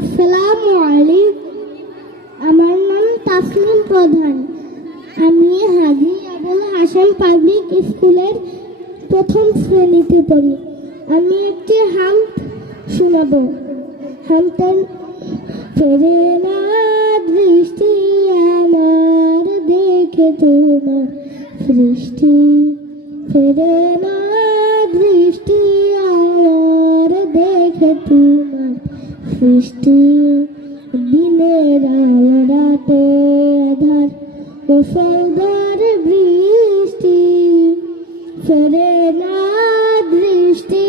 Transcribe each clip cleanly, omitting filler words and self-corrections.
আসসালামু আলাইকুম। আমার নাম তাসলিম প্রধান। আমি হাজী আবুল হাসান পাবলিক স্কুলের প্রথম শ্রেণীতে পড়ি। আমি একটি হামদ শোনাবো। হামদের ফেরে না দৃষ্টি আমার দেখে তোমার সৃষ্টি, ফেরে না দৃষ্টি আমার দেখে তোমার সৃষ্টি। দিনের আলো রাতে আধার মুষলধার বৃষ্টি, ফেরে না দৃষ্টি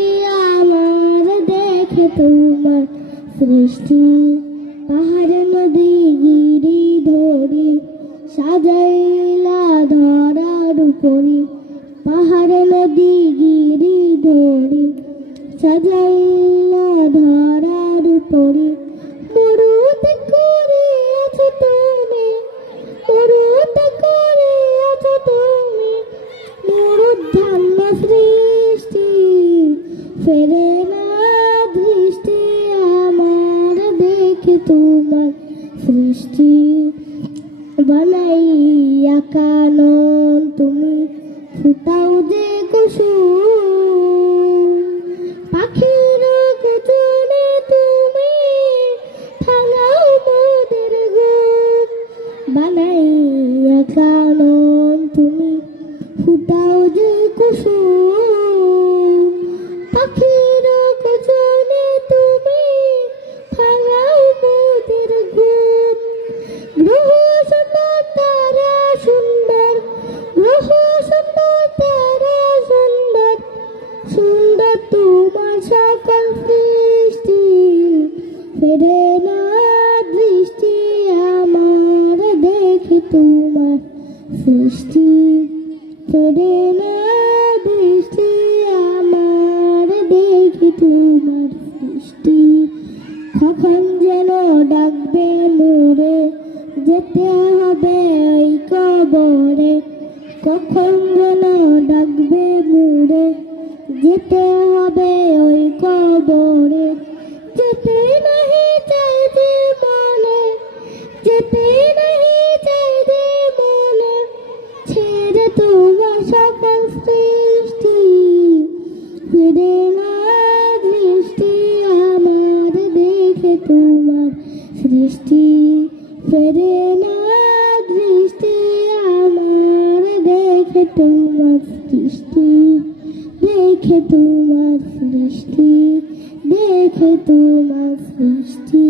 আমার দেখে তোমার সৃষ্টি। পাহাড় নদী গিরি ধরি সাজাইলা ধরার উপরি, পাহাড় নদী গিরি ধরি সাজাইলা ধরার উপরি। মরুত করিয়াছ তুমি, মরুত করিয়াছ তুমি, মরুদ্ধান্য সৃষ্টি। ফেরে না দৃষ্টি আমার দেখে তোমার সৃষ্টি। বানাইয়া কানন তুমি ফুটাও যে কুসুম, পাখির কুচনে তুমি থানাও মোদের ঘুম। বানাইয়া কানন তুমি ফুটাও যে কুসুম, পাখির কুচনে তুমি থানাও মোদের ঘুম। গ্রহ সুন্দর তারা সুন্দর, গ্রহ সুন্দর তারা সুন্দর, সুন্দর তোমার সকল সৃষ্টি। ফেরে না দৃষ্টি আমার দেখে তোমার সৃষ্টি, ফেরে না দৃষ্টি আমার দেখে তোমার সৃষ্টি। কখন যেন ডাকবে মোরে যেতে হবে ওই কবরে, কখন যেন ডাকবে মোরে যেতে হবে ওই কবরে। যেতে নাহি চাইতে মনে, যেতে নাহি চাইতে মনে, ছেড়ে তোমার সকল সৃষ্টি। ফিরে না দৃষ্টি আমার দেখে তোমার সৃষ্টি, ফেরে না দৃষ্টি আমার দেখে তোমার সৃষ্টি, দেখে তোমার সৃষ্টি, দেখে তোমার সৃষ্টি।